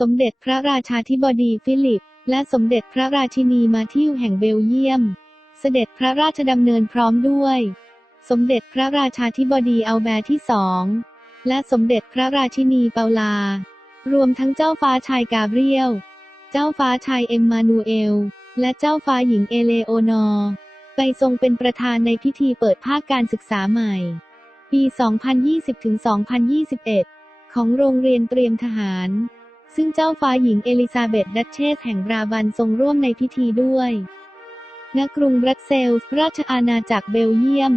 สมเด็จพระราชาธิบดีฟิลิป และสมเด็จพระราชินีมาทิวแห่งเบลเยียม เสด็จพระราชดำเนินพร้อมด้วย สมเด็จพระราชาธิบดีอัลแบร์ที่สอง และสมเด็จพระราชินีเปาลา รวมทั้งเจ้าฟ้าชายกาเบรียล เจ้าฟ้าชายเอ็มมานูเอล และเจ้าฟ้าหญิงเอเลโอนอร์ไปทรงเป็นประธานในพิธีเปิดภาคการศึกษาใหม่ ปี 2020-2021 ของโรงเรียนเตรียมทหาร ซึ่งเจ้าฟ้าหญิงเอลิซาเบธดัชเชสแห่งบราบันทรงร่วมในพิธีด้วย ณ กรุงบรัสเซลส์ ราชอาณาจักรเบลเยียม